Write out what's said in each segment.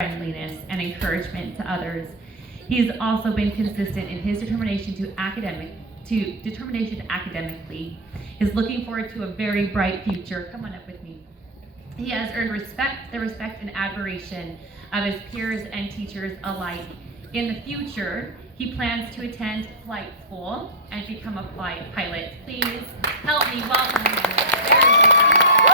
friendliness and encouragement to others. He has also been consistent in his determination academically. Is looking forward to a very bright future. Come on up with me. He has earned the respect and admiration of his peers and teachers alike. In the future, he plans to attend flight school and become a flight pilot. Please help me welcome him. Very big round of applause.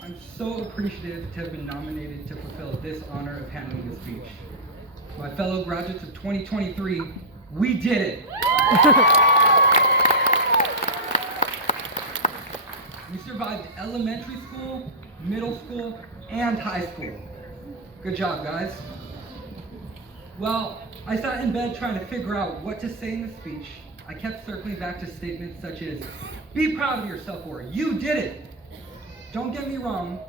I'm so appreciative to have been nominated to fulfill this honor of handling this speech. My fellow graduates of 2023, we did it! We survived elementary school, middle school, and high school. Good job, guys. Well, I sat in bed trying to figure out what to say in the speech. I kept circling back to statements such as, be proud of yourself, or you did it! Don't get me wrong,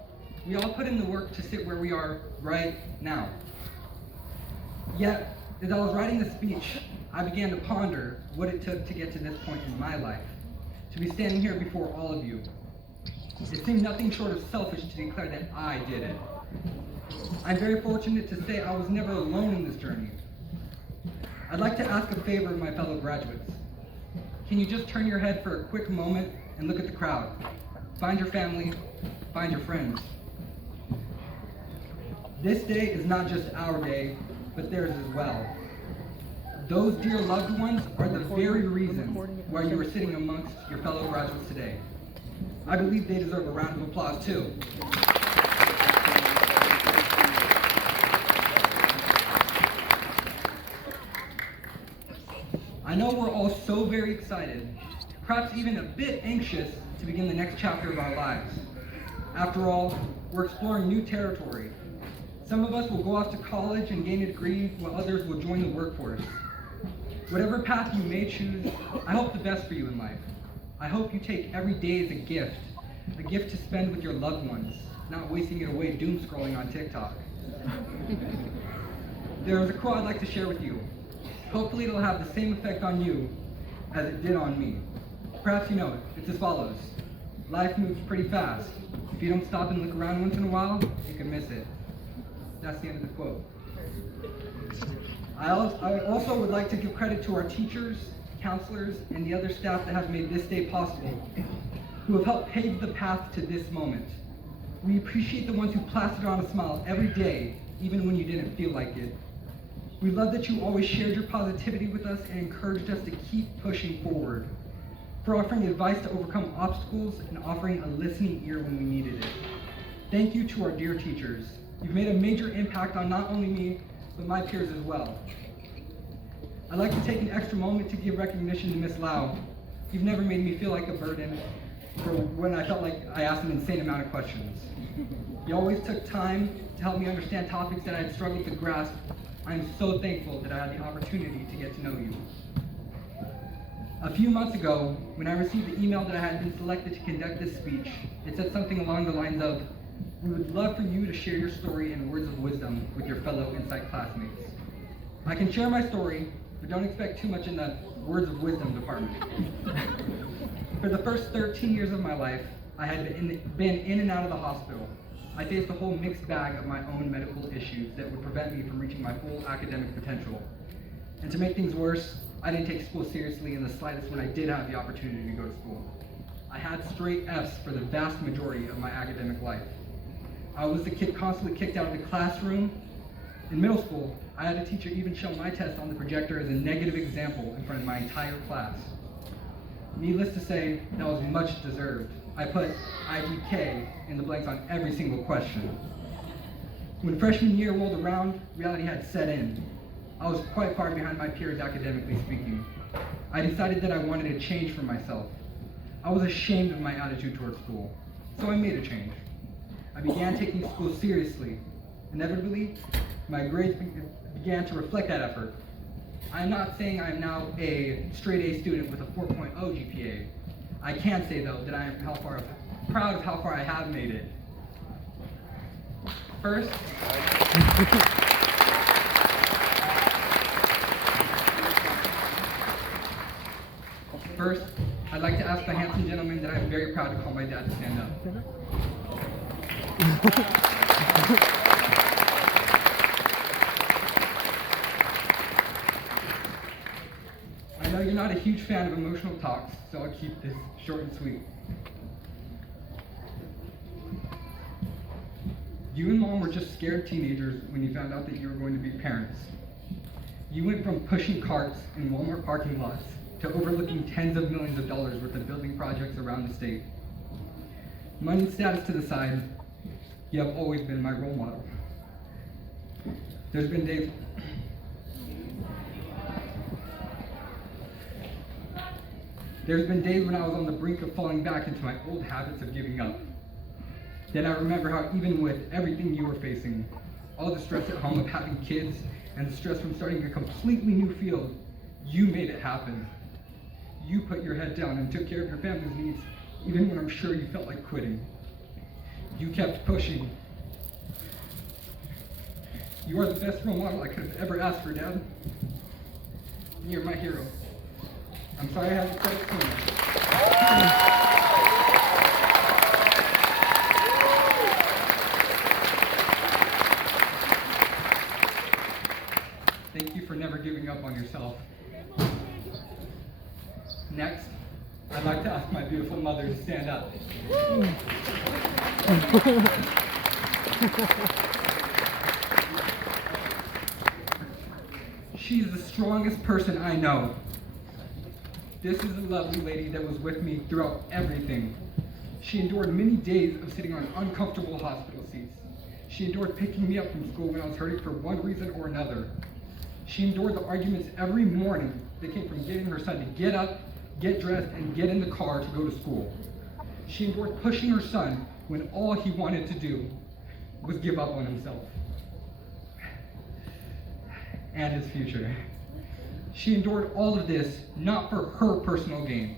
we all put in the work to sit where we are right now. Yet, as I was writing the speech, I began to ponder what it took to get to this point in my life, to be standing here before all of you. It seemed nothing short of selfish to declare that I did it. I'm very fortunate to say I was never alone in this journey. I'd like to ask a favor of my fellow graduates. Can you just turn your head for a quick moment and look at the crowd? Find your family, find your friends. This day is not just our day, but theirs as well. Those dear loved ones are the very reason why you are sitting amongst your fellow graduates today. I believe they deserve a round of applause too. I know we're all so very excited, perhaps even a bit anxious to begin the next chapter of our lives. After all, we're exploring new territory. Some of us will go off to college and gain a degree, while others will join the workforce. Whatever path you may choose, I hope the best for you in life. I hope you take every day as a gift to spend with your loved ones, not wasting it away doom scrolling on TikTok. There is a quote I'd like to share with you. Hopefully it'll have the same effect on you as it did on me. Perhaps you know it. It's as follows. Life moves pretty fast. If you don't stop and look around once in a while, you can miss it. That's the end of the quote. I also would like to give credit to our teachers, counselors, and the other staff that have made this day possible, who have helped pave the path to this moment. We appreciate the ones who plastered on a smile every day, even when you didn't feel like it. We love that you always shared your positivity with us and encouraged us to keep pushing forward, for offering advice to overcome obstacles and offering a listening ear when we needed it. Thank you to our dear teachers. You've made a major impact on not only me, but my peers as well. I'd like to take an extra moment to give recognition to Miss Lau. You've never made me feel like a burden for when I felt like I asked an insane amount of questions. You always took time to help me understand topics that I had struggled to grasp. I'm so thankful that I had the opportunity to get to know you. A few months ago, when I received the email that I had been selected to conduct this speech, it said something along the lines of, we would love for you to share your story and words of wisdom with your fellow Insight classmates. I can share my story, but don't expect too much in the words of wisdom department. For the first 13 years of my life, I had been in and out of the hospital. I faced a whole mixed bag of my own medical issues that would prevent me from reaching my full academic potential. And to make things worse, I didn't take school seriously in the slightest when I did have the opportunity to go to school. I had straight F's for the vast majority of my academic life. I was the kid constantly kicked out of the classroom. In middle school, I had a teacher even show my test on the projector as a negative example in front of my entire class. Needless to say, that was much deserved. I put IDK in the blanks on every single question. When freshman year rolled around, reality had set in. I was quite far behind my peers academically speaking. I decided that I wanted a change for myself. I was ashamed of my attitude towards school, so I made a change. I began taking school seriously. Inevitably, my grades began to reflect that effort. I am not saying I am now a straight A student with a 4.0 GPA. I can say though that I am proud of how far I have made it. First, I'd like to ask the handsome gentleman that I'm very proud to call my dad to stand up. I know you're not a huge fan of emotional talks, so I'll keep this short and sweet. You and Mom were just scared teenagers when you found out that you were going to be parents. You went from pushing carts in Walmart parking lots to overlooking tens of millions of dollars worth of building projects around the state. Money and status to the side, you have always been my role model. There's been days when I was on the brink of falling back into my old habits of giving up. Then I remember how even with everything you were facing, all the stress at home of having kids, and the stress from starting a completely new field, you made it happen. You put your head down and took care of your family's needs, even when I'm sure you felt like quitting. You kept pushing. You are the best role model I could have ever asked for, Dad. You're my hero. I'm sorry I haven't said it sooner. Thank you for never giving up on yourself. Next, I'd like to ask my beautiful mother to stand up. She's the strongest person I know. This is a lovely lady that was with me throughout everything. She endured many days of sitting on uncomfortable hospital seats. She endured picking me up from school when I was hurting for one reason or another. She endured the arguments every morning that came from getting her son to get up, get dressed, and get in the car to go to school. She endured pushing her son when all he wanted to do was give up on himself and his future. She endured all of this not for her personal gain,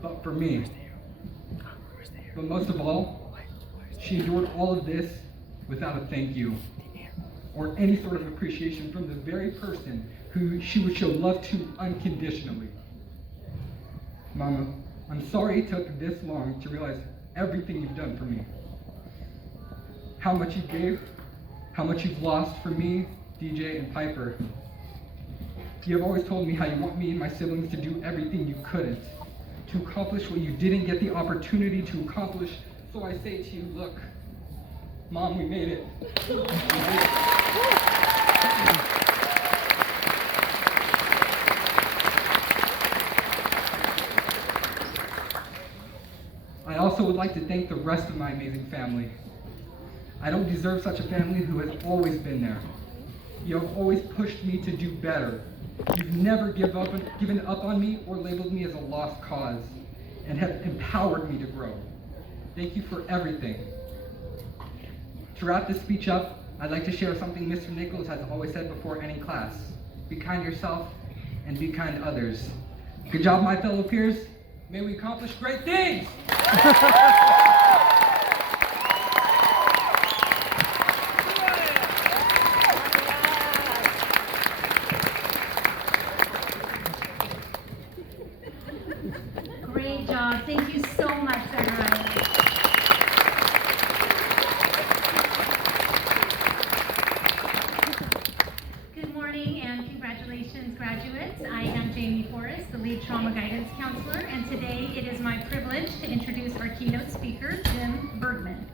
but for me. But most of all, she endured all of this without a thank you or any sort of appreciation from the very person who she would show love to unconditionally. Mama, I'm sorry it took this long to realize everything you've done for me. How much you gave, how much you've lost for me, DJ, and Piper. You have always told me how you want me and my siblings to do everything you couldn't, to accomplish what you didn't get the opportunity to accomplish. So I say to you, look, Mom, we made it. We made it. I also would like to thank the rest of my amazing family. I don't deserve such a family who has always been there. You have always pushed me to do better. You've never given up on me or labeled me as a lost cause, and have empowered me to grow. Thank you for everything. To wrap this speech up, I'd like to share something Mr. Nichols has always said before any class. Be kind to yourself and be kind to others. Good job, my fellow peers. May we accomplish great things! Great job. Thank you so much, Zachariah. Good morning and congratulations, graduates. I am Jamie Forrest, the lead trauma guidance counselor, and today it is my privilege to introduce our keynote speaker, Jim Bergman.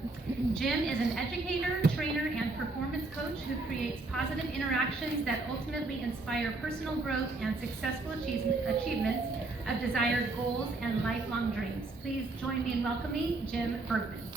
Jim is an educator, trainer, and performance coach who creates positive interactions that ultimately inspire personal growth and successful achievements of desired goals and lifelong dreams. Please join me in welcoming Jim Bergman.